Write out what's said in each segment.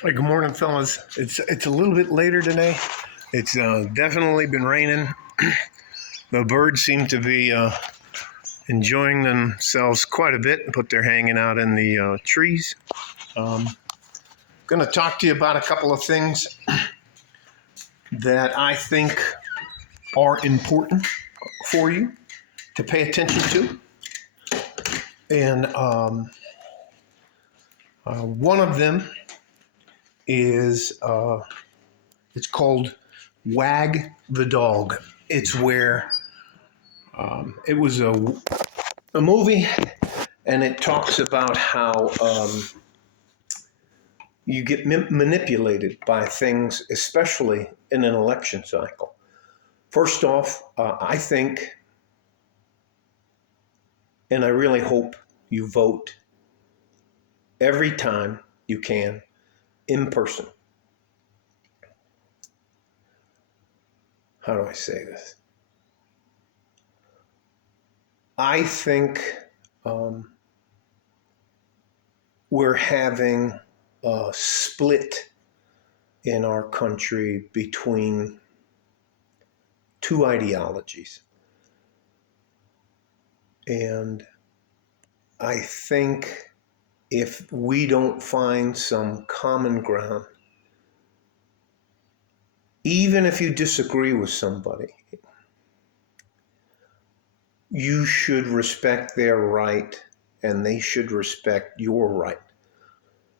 Hey, good morning, fellas. It's a little bit later today. It's definitely been raining. The birds seem to be enjoying themselves quite a bit, but they're hanging out in the trees. Going to talk to you about a couple of things that I think are important for you to pay attention to, and one of them is it's called Wag the Dog. It's where it was a movie, and it talks about how you get manipulated by things, especially in an election cycle. First off, I think, and I really hope you vote every time you can in person. How do I say this? I think we're having a split in our country between two ideologies. And I think if we don't find some common ground, even if you disagree with somebody, you should respect their right and they should respect your right.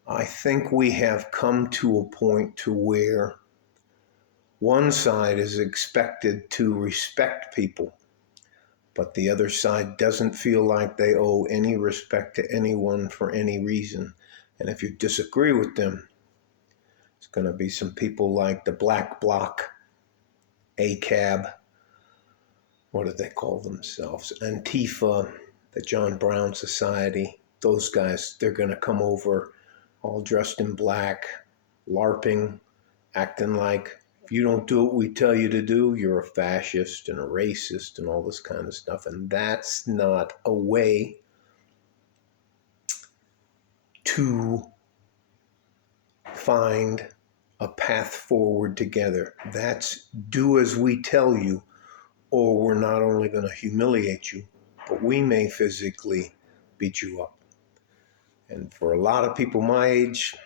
I think we have come to a point to where one side is expected to respect people, but the other side doesn't feel like they owe any respect to anyone for any reason. And if you disagree with them, it's going to be some people like the Black Bloc, ACAB, what do they call themselves? Antifa, the John Brown Society. Those guys, they're going to come over all dressed in black, LARPing, acting like if you don't do what we tell you to do, you're a fascist and a racist and all this kind of stuff. And that's not a way to find a path forward together. That's do as we tell you, or we're not only going to humiliate you, but we may physically beat you up. And for a lot of people my age,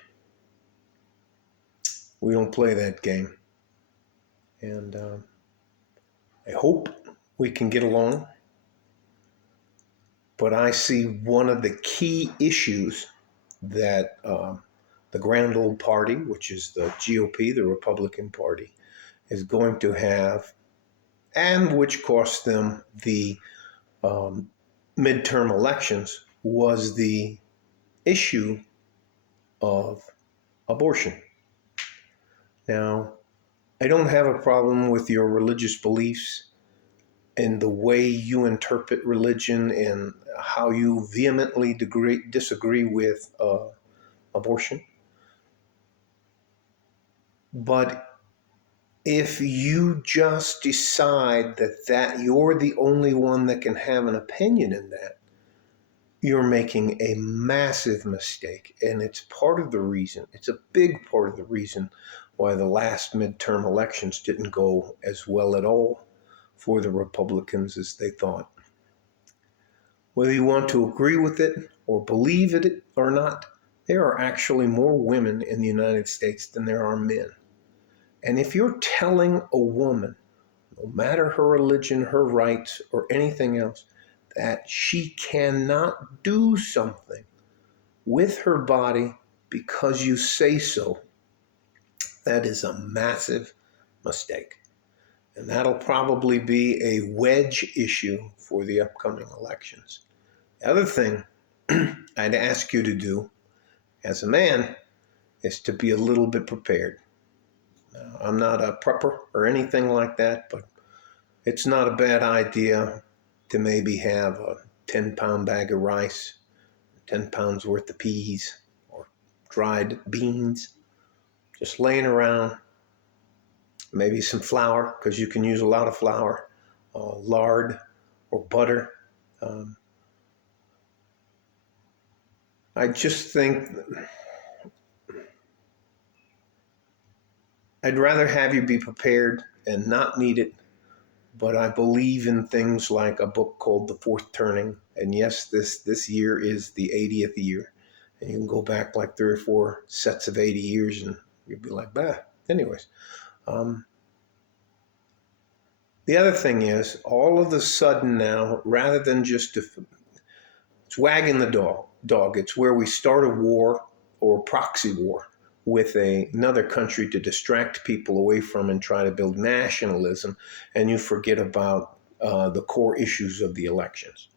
we don't play that game. And I hope we can get along. But I see one of the key issues that the grand old party, which is the GOP, the Republican Party, is going to have, and which cost them the midterm elections, was the issue of abortion. Now, I don't have a problem with your religious beliefs and the way you interpret religion and how you vehemently disagree with abortion. But if you just decide that you're the only one that can have an opinion in that, you're making a massive mistake. And it's part of the reason, it's a big part of the reason why the last midterm elections didn't go as well at all for the Republicans as they thought. Whether you want to agree with it or believe it or not, there are actually more women in the United States than there are men. And if you're telling a woman, no matter her religion, her rights, or anything else, that she cannot do something with her body because you say so, that is a massive mistake. And that'll probably be a wedge issue for the upcoming elections. The other thing I'd ask you to do as a man is to be a little bit prepared. Now, I'm not a prepper or anything like that, but it's not a bad idea to maybe have a 10-pound bag of rice, 10 pounds worth of peas, or dried beans, just laying around. Maybe some flour, because you can use a lot of flour, lard or butter. I just think I'd rather have you be prepared and not need it, but I believe in things like a book called The Fourth Turning. And yes, this year is the 80th year. And you can go back like 3 or 4 sets of 80 years and you'll be like, bah. Anyways, um, the other thing is, all of a sudden now, rather than just it's wagging the dog. It's where we start a war or proxy war with another country to distract people away from and try to build nationalism, and you forget about the core issues of the elections.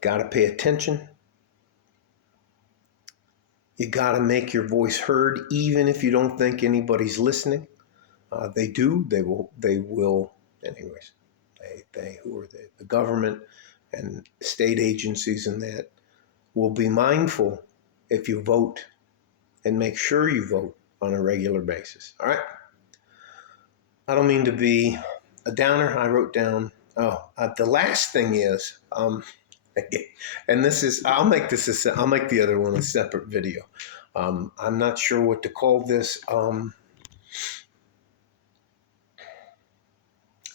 Got to pay attention. You got to make your voice heard, even if you don't think anybody's listening. They do. They will. They will. Anyways, they who are the government and state agencies and that will be mindful if you vote, and make sure you vote on a regular basis. All right. I don't mean to be a downer. I wrote down. The last thing is, and this is. I'll make the other one a separate video. I'm not sure what to call this.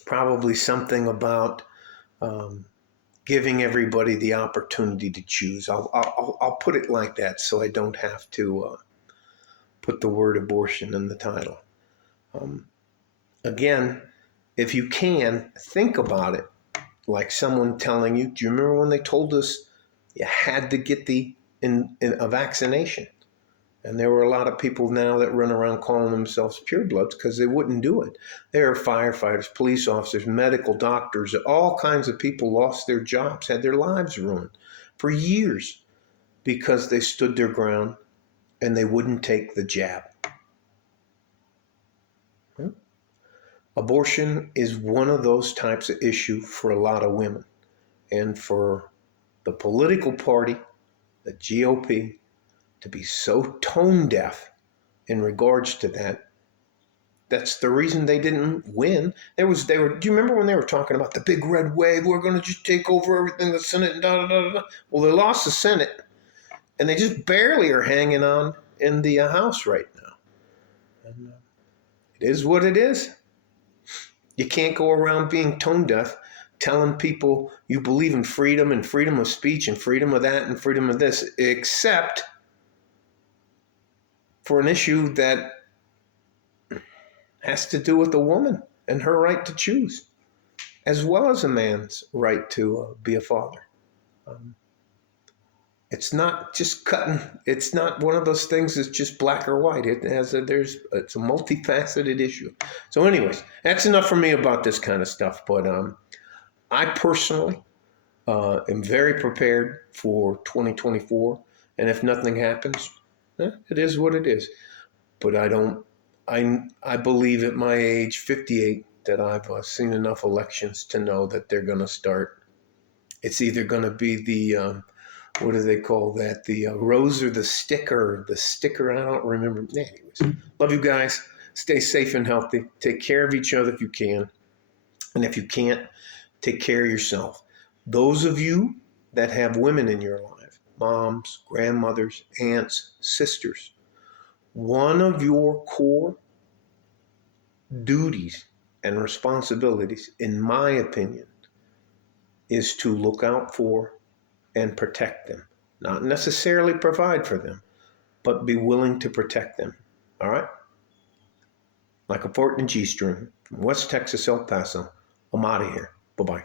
Probably something about giving everybody the opportunity to choose. I'll put it like that so I don't have to put the word abortion in the title. Again, if you can, think about it like someone telling you, do you remember when they told us you had to get a vaccination? And there were a lot of people now that run around calling themselves purebloods because they wouldn't do it. There are firefighters, police officers, medical doctors, all kinds of people lost their jobs, had their lives ruined for years because they stood their ground and they wouldn't take the jab. Abortion is one of those types of issue for a lot of women. And for the political party, the GOP, to be so tone deaf in regards to that. That's the reason they didn't win. Do you remember when they were talking about the big red wave? We're going to just take over everything, the Senate, and da da da da. Well, they lost the Senate, and they just barely are hanging on in the House right now. And it is what it is. You can't go around being tone deaf, telling people you believe in freedom and freedom of speech and freedom of that and freedom of this, except for an issue that has to do with a woman and her right to choose, as well as a man's right to be a father. It's not just cutting. It's not one of those things that's just black or white. It's a multifaceted issue. So anyways, that's enough for me about this kind of stuff. But I personally am very prepared for 2024. And if nothing happens, it is what it is. But I believe at my age, 58, that I've seen enough elections to know that they're going to start. It's either going to be the, what do they call that? The rose or the sticker? The sticker, I don't remember. Anyways, love you guys. Stay safe and healthy. Take care of each other if you can. And if you can't, take care of yourself. Those of you that have women in your life, moms, grandmothers, aunts, sisters, one of your core duties and responsibilities, in my opinion, is to look out for and protect them. Not necessarily provide for them, but be willing to protect them. All right? Like a fort in a G-string from West Texas, El Paso. I'm out of here. Bye-bye.